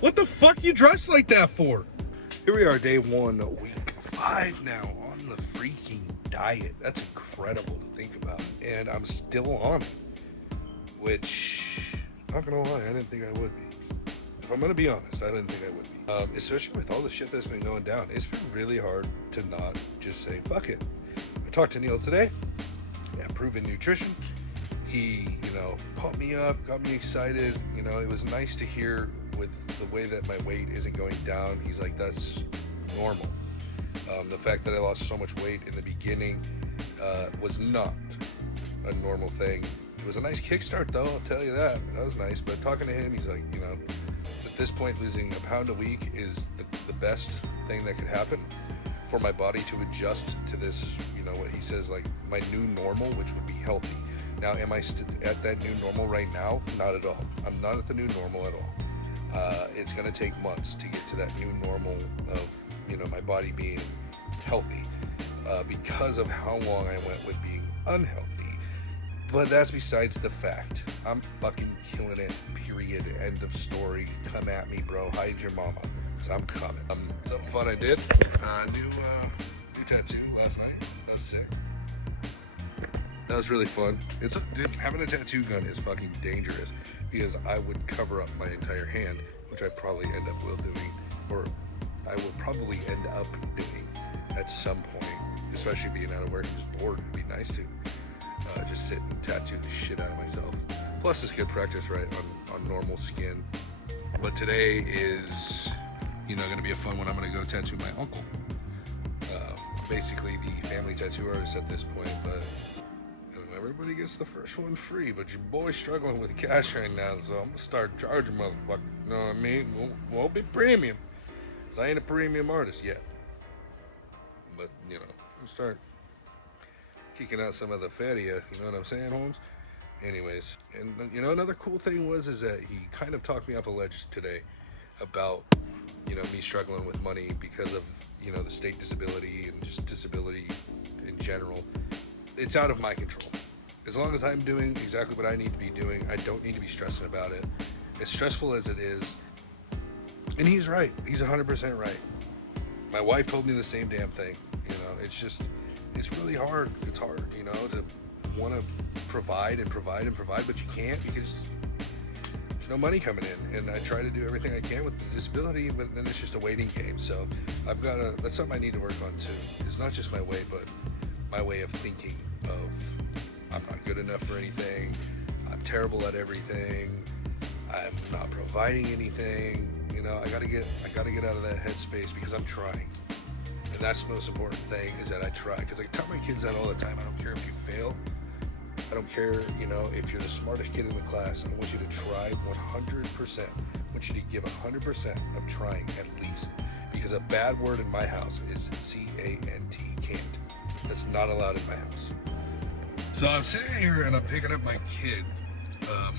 What the fuck you dressed like that for? Here we are, day 1, week 5 now on the freaking diet. That's incredible to think about. And I'm still on it. Which, not gonna lie, I didn't think I would be. If I'm gonna be honest, I didn't think I would be. Especially with all the shit that's been going down. It's been really hard to not just say, fuck it. I talked to Neil today at Proven Nutrition. He, pumped me up, got me excited. It was nice to hear with the way that my weight isn't going down. He's like, that's normal. The fact that I lost so much weight in the beginning was not a normal thing. It was a nice kickstart though, I'll tell you that. That was nice. But talking to him, he's like, at this point, losing a pound a week is the best thing that could happen for my body to adjust to this, what he says, like my new normal, which would be healthy. Now, am I at that new normal right now? Not at all. I'm not at the new normal at all. It's going to take months to get to that new normal of, my body being healthy because of how long I went with being unhealthy. But that's besides the fact. I'm fucking killing it, period. End of story. Come at me, bro. Hide your mama. Because I'm coming. Something fun I did. New tattoo last night. That was sick. That was really fun. Dude, having a tattoo gun is fucking dangerous because I would cover up my entire hand, which I probably end up doing, or I will probably end up doing at some point, especially being out of work and just bored. It'd be nice to just sit and tattoo the shit out of myself. Plus, it's good practice, right, on normal skin. But today is, going to be a fun one. I'm going to go tattoo my uncle. Basically the family tattoo artist at this point, but everybody gets the first one free, but your boy's struggling with cash right now, so I'm gonna start charging motherfucker. You know what I mean? Won't be premium, cause I ain't a premium artist yet. But we'll start kicking out some of the feria. You know what I'm saying, Holmes? Anyways, and another cool thing is that he kind of talked me up a ledge today about me struggling with money because of the state disability and just disability in general. It's out of my control. As long as I'm doing exactly what I need to be doing, I don't need to be stressing about it. As stressful as it is, and he's right. He's 100% right. My wife told me the same damn thing. It's really hard. It's hard, to want to provide, but you can't because there's no money coming in. And I try to do everything I can with the disability, but then it's just a waiting game. So that's something I need to work on too. It's not just my weight, but my way of thinking of I'm not good enough for anything, I'm terrible at everything, I'm not providing anything. I gotta get out of that headspace because I'm trying. And that's the most important thing, is that I try. Because I tell my kids that all the time. I don't care if you fail. I don't care, if you're the smartest kid in the class. I want you to try 100%. I want you to give 100% of trying at least. Because a bad word in my house is C-A-N-T, can't. That's not allowed in my house. So I'm sitting here and I'm picking up my kid,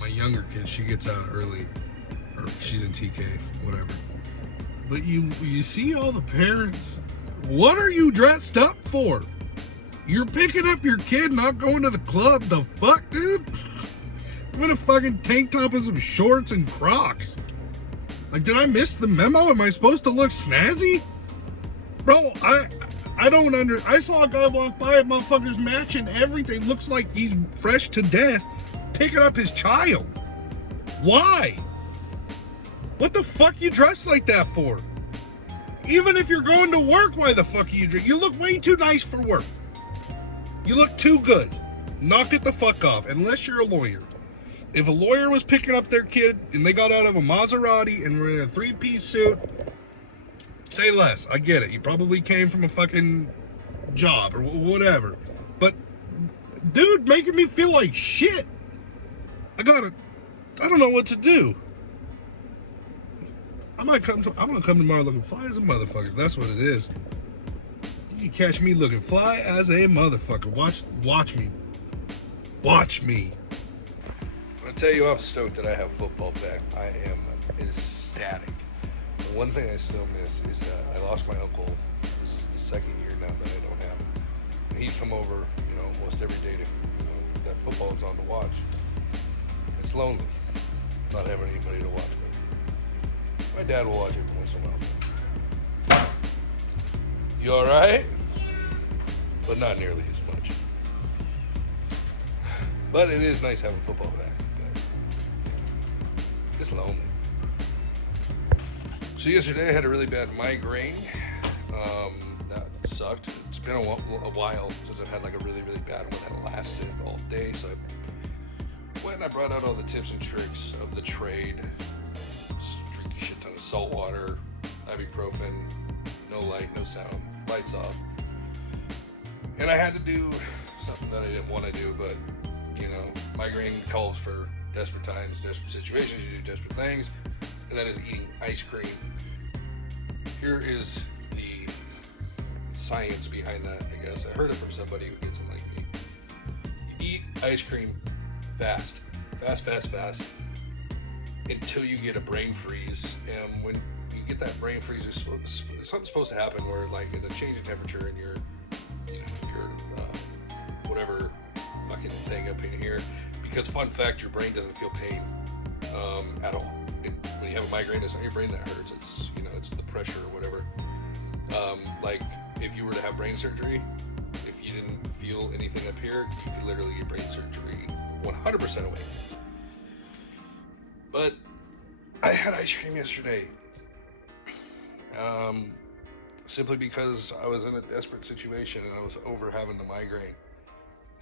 my younger kid. She gets out early, or she's in TK, whatever. But you see all the parents. What are you dressed up for? You're picking up your kid, not going to the club. The fuck, dude? I'm in a fucking tank top and some shorts and Crocs. Like, did I miss the memo? Am I supposed to look snazzy? Bro, I saw a guy walk by, motherfucker's matching everything. Looks like he's fresh to death, picking up his child. Why? What the fuck you dressed like that for? Even if you're going to work, why the fuck are you dressed? You look way too nice for work. You look too good. Knock it the fuck off, unless you're a lawyer. If a lawyer was picking up their kid and they got out of a Maserati and were in a 3-piece suit, say less. I get it. You probably came from a fucking job or whatever. But, dude, making me feel like shit. I don't know what to do. I'm gonna come tomorrow looking fly as a motherfucker. That's what it is. You can catch me looking fly as a motherfucker. Watch me. Watch me. I'm gonna tell you, I'm stoked that I have football back. I am ecstatic. The one thing I still miss is that I lost my uncle. This is the second year now that I don't have him. And he'd come over, almost every day to, that football is on to watch. It's lonely not having anybody to watch with. My dad will watch it once in a while. You alright? But not nearly as much. But it is nice having football back. But yeah, it's lonely. So yesterday I had a really bad migraine. That sucked. It's been a while since I've had like a really, really bad one that lasted all day. So I went and I brought out all the tips and tricks of the trade. Drink a shit ton of salt water, ibuprofen, no light, no sound, lights off. And I had to do something that I didn't want to do, but you know, migraine calls for desperate times, desperate situations, you do desperate things, and that is eating ice cream. Here is the science behind that, I guess. I heard it from somebody who gets it like me. You eat ice cream fast, until you get a brain freeze. And when you get that brain freeze, something's supposed to happen where like it's a change in temperature in your whatever fucking thing up in here. Because fun fact, your brain doesn't feel pain at all. When you have a migraine, it's not your brain that hurts. It's it's the pressure or whatever. Like if you were to have brain surgery, if you didn't feel anything up here, you could literally get brain surgery 100% away. But I had ice cream yesterday, simply because I was in a desperate situation and I was over having the migraine.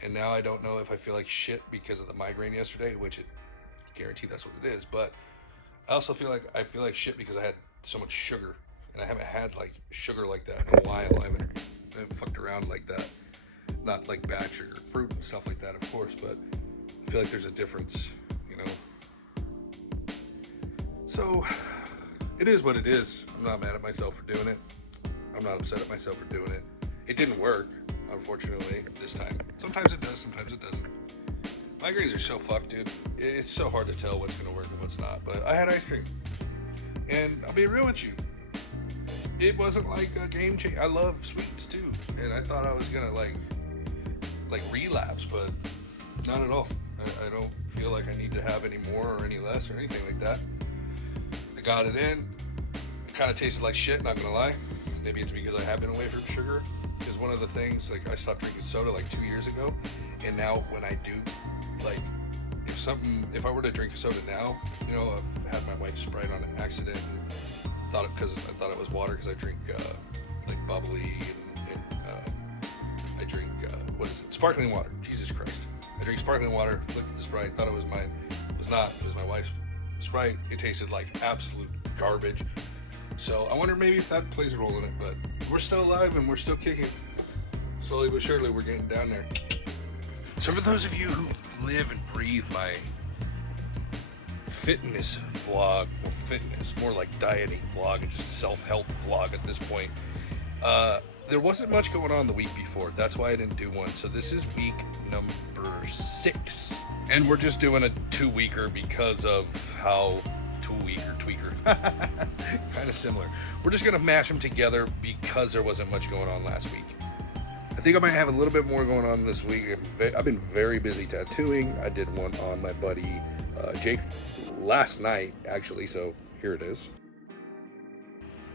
And now I don't know if I feel like shit because of the migraine yesterday, which it guarantee that's what it is. But I also feel like shit because I had so much sugar, and I haven't had like sugar like that in a while. I haven't fucked around like that. Not like bad sugar, fruit and stuff like that, of course, but I feel like there's a difference, you know. So it is what it is. I'm not mad at myself for doing it. I'm not upset at myself for doing it. It didn't work, unfortunately, this time. Sometimes it does, sometimes it doesn't. Migraines are so fucked, dude. It's so hard to tell what's gonna work and what's not. But I had ice cream, and I'll be real with you. It wasn't like a game changer. I love sweets too, and I thought I was gonna like relapse, but not at all. I don't feel like I need to have any more or any less or anything like that. I got it in. It kind of tasted like shit, not gonna lie. Maybe it's because I have been away from sugar. Because one of the things, like I stopped drinking soda like 2 years ago, and now when I do, like if I were to drink a soda now, you know, I've had my wife Sprite on an accident and I thought it was water because I drink like bubbly and I drink what is it? Sparkling water. Jesus Christ! I drink sparkling water. Looked at the Sprite, thought it was mine. It was not. It was my wife's Sprite. It tasted like absolute garbage. So I wonder maybe if that plays a role in it. But we're still alive and we're still kicking. Slowly but surely, we're getting down there. So for those of you who live and breathe my fitness vlog, or fitness, more like dieting vlog and just self-help vlog at this point, there wasn't much going on the week before. That's why I didn't do one. So this is week number 6. And we're just doing a 2-weeker because of how tweaker. Kind of similar. We're just going to mash them together because there wasn't much going on last week. I think I might have a little bit more going on this week. I've been very busy tattooing. I did one on my buddy Jake last night, actually, so here it is.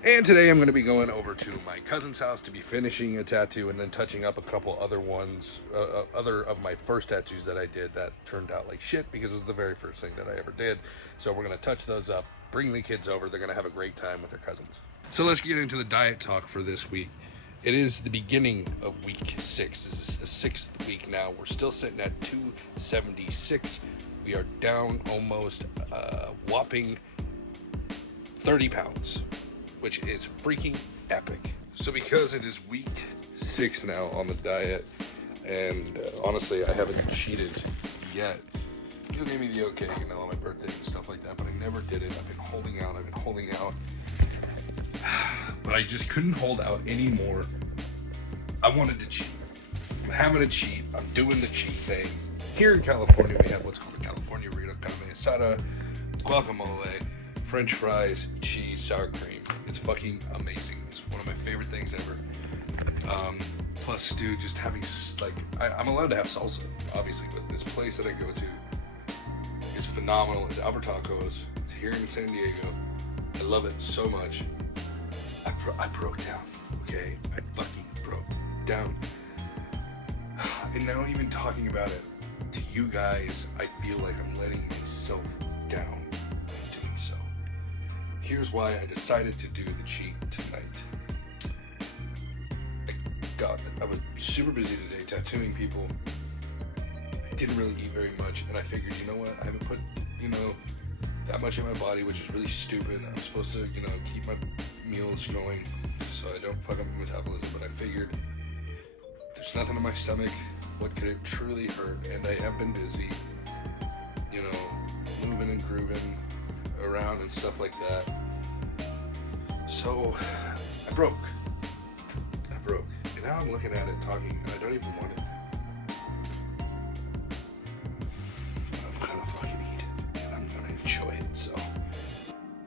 And today I'm going to be going over to my cousin's house to be finishing a tattoo and then touching up a couple other ones, other of my first tattoos that I did that turned out like shit because it was the very first thing that I ever did. So we're going to touch those up, bring the kids over. They're going to have a great time with their cousins. So let's get into the diet talk for this week. It is the beginning of week 6. This is the 6th week now. We're still sitting at 276. We are down almost whopping 30 pounds, which is freaking epic. So because it is week 6 now on the diet, and honestly, I haven't cheated yet. You gave me the okay, you know, on my birthday and stuff like that, but I never did it. I've been holding out. But I just couldn't hold out anymore. I wanted to cheat. I'm having a cheat. I'm doing the cheat thing. Here in California, we have what's called a California burrito, carne asada, guacamole, French fries, cheese, sour cream. It's fucking amazing. It's one of my favorite things ever. Plus, dude, just having, like, I'm allowed to have salsa, obviously, but this place that I go to is phenomenal. It's Albert Tacos. It's here in San Diego. I love it so much. I broke down, okay? I fucking broke down. And now even talking about it to you guys, I feel like I'm letting myself down in doing so. Here's why I decided to do the cheat tonight. I was super busy today tattooing people. I didn't really eat very much, and I figured, you know what, I haven't put, that much in my body, which is really stupid. I'm supposed to, keep my meals going so I don't fuck up my metabolism, but I figured there's nothing in my stomach. What could it truly hurt? And I have been busy, moving and grooving around and stuff like that. So I broke. And now I'm looking at it, talking, and I don't even want it. I'm gonna fucking eat it, and I'm gonna enjoy it. So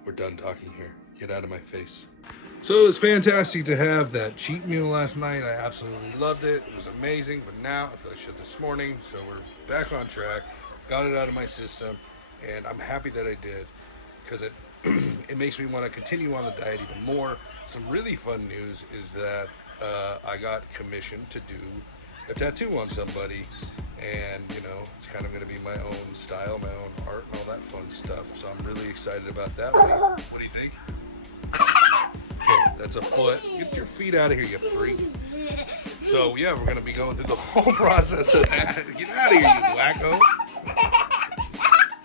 we're done talking here. Get out of my face. So it was fantastic to have that cheat meal last night. I absolutely loved it. It was amazing. But now I feel like shit this morning. So we're back on track. Got it out of my system, and I'm happy that I did, because it it makes me want to continue on the diet even more. Some really fun news is that I got commissioned to do a tattoo on somebody, and it's kind of going to be my own style, my own art, and all that fun stuff. So I'm really excited about that. What do you think? Okay, that's a foot. Get your feet out of here, you freak. So yeah, we're going to be going through the whole process of that. Get out of here, you wacko.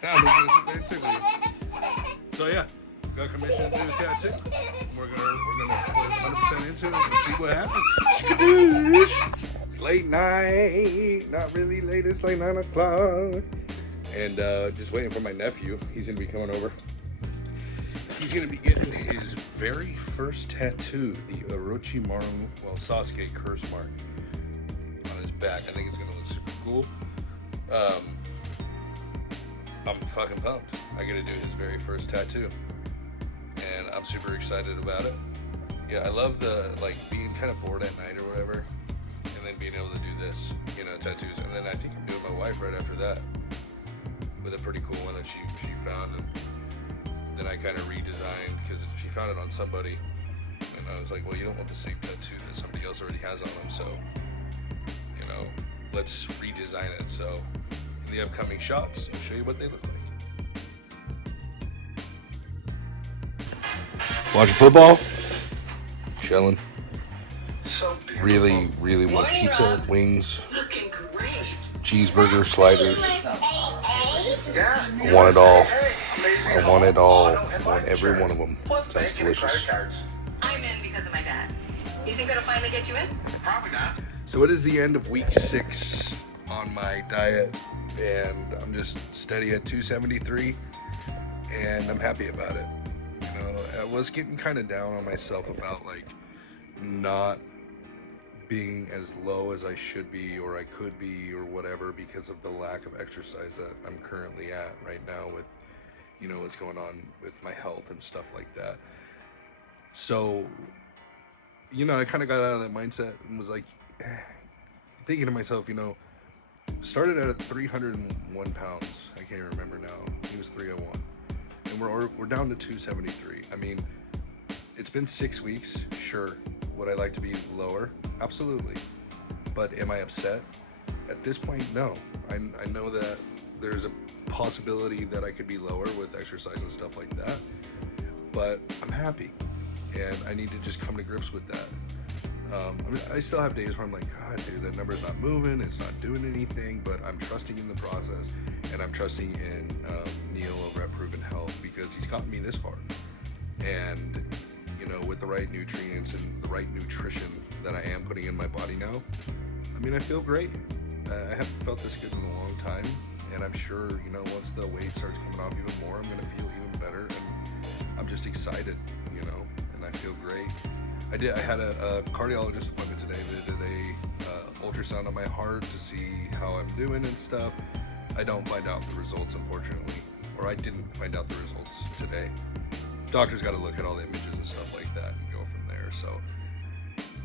Now I'm going to sit there and tickle you. So yeah, got commissioned to do a tattoo. We're gonna put 100% into it and see what happens. It's late night, not really late. It's like 9 o'clock, and just waiting for my nephew. He's gonna be coming over. He's gonna be getting his very first tattoo, the Orochimaru, Sasuke curse mark on his back. I think it's gonna look super cool. I'm fucking pumped. I get to do his very first tattoo, and I'm super excited about it. Yeah, I love the being kind of bored at night or whatever, and then being able to do this, tattoos. And then I think I'm doing my wife right after that with a pretty cool one that she found, and then I kind of redesigned because she found it on somebody, and I was like, well, you don't want the same tattoo that somebody else already has on them, so let's redesign it. So in the upcoming shots, I'll show you what they look like. Watching football, chilling. So Really want pizza, wings, looking great. cheeseburger, sliders. Yeah. I want it all. Amazing. I want it all. I want every one of them. Plus, Sounds banking and credit delicious. cards. I'm in because of my dad. You think that'll finally get you in? Probably not. So it is the end of week 6 on my diet, and I'm just steady at 273, and I'm happy about it. I was getting kind of down on myself about not being as low as I should be or I could be or whatever, because of the lack of exercise that I'm currently at right now with what's going on with my health and stuff like that. So I kind of got out of that mindset and was thinking to myself, started at 301 pounds. I can't remember now. He was 301. And we're down to 273. I mean, it's been 6 weeks. Sure. Would I like to be lower? Absolutely. But am I upset? At this point, no. I know that there's a possibility that I could be lower with exercise and stuff like that. But I'm happy. And I need to just come to grips with that. I still have days where I'm like, God, dude, that number's not moving. It's not doing anything. But I'm trusting in the process. And I'm trusting in Neil over at Proven Health, because he's gotten me this far. And, with the right nutrients and the right nutrition that I am putting in my body now, I feel great. I haven't felt this good in a long time. And I'm sure, once the weight starts coming off even more, I'm going to feel even better. And I'm just excited, and I feel great. I had a cardiologist appointment today. They did a ultrasound on my heart to see how I'm doing and stuff. I don't find out the results, unfortunately, or I didn't find out the results today. Doctor's got to look at all the images and stuff like that and go from there. So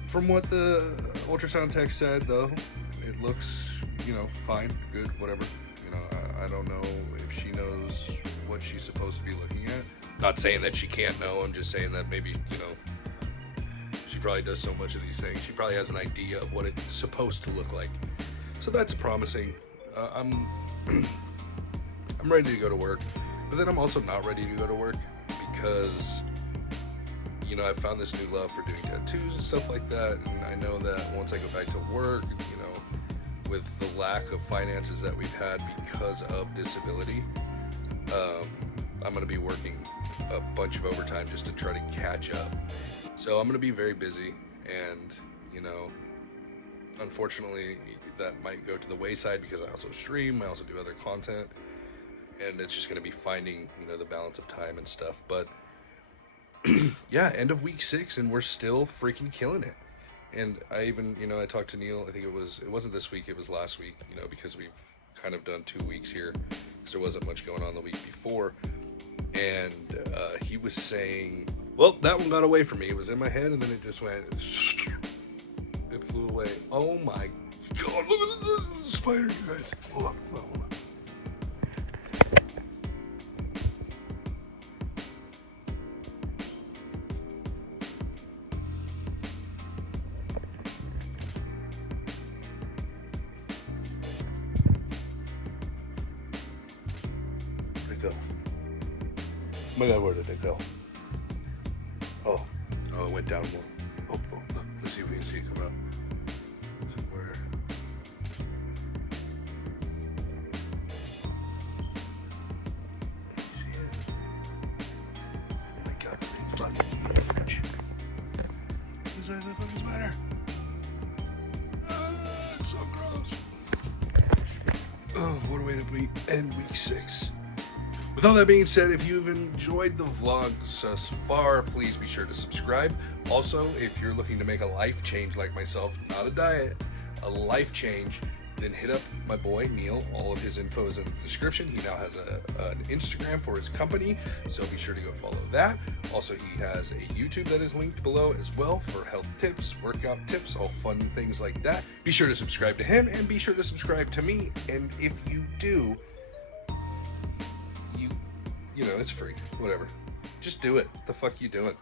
from what the ultrasound tech said, though, it looks, fine, good, whatever. I don't know if she knows what she's supposed to be looking at. Not saying that she can't know. I'm just saying that maybe, you know, she probably does so much of these things. She probably has an idea of what it's supposed to look like. So that's promising. I'm ready to go to work, but then I'm also not ready to go to work because, you know, I found this new love for doing tattoos and stuff like that, and I know that once I go back to work, you know, with the lack of finances that we've had because of disability, I'm going to be working a bunch of overtime just to try to catch up. So I'm going to be very busy, and, you know, unfortunately that might go to the wayside because I also stream, I also do other content, and it's just going to be finding, you know, the balance of time and stuff. But yeah, end of week 6 and we're still freaking killing it. And I even, you know, I talked to Neil, I think it wasn't this week, it was last week, you know, because we've kind of done 2 weeks here because there wasn't much going on the week before. And he was saying, well, that one got away from me. It was in my head and then it just went, it flew away. Oh my God, look at the spider, you guys. Hold on. Where'd it go? Oh my God, where did it go? Oh, it went down more. Oh, look, let's see if we can see it coming up. Somewhere. Can you see it? Oh my God, it's fucking huge. This is the fucking spider. It's so gross. Oh, what a way to end week 6. With all that being said, if you've enjoyed the vlogs thus far, please be sure to subscribe. Also, if you're looking to make a life change like myself, not a diet, a life change, then hit up my boy Neil. All of his info is in the description. He now has an Instagram for his company, so be sure to go follow that. Also, he has a YouTube that is linked below as well for health tips, workout tips, all fun things like that. Be sure to subscribe to him and be sure to subscribe to me. And if you do, you know, it's free. Whatever. Just do it. What the fuck you doing?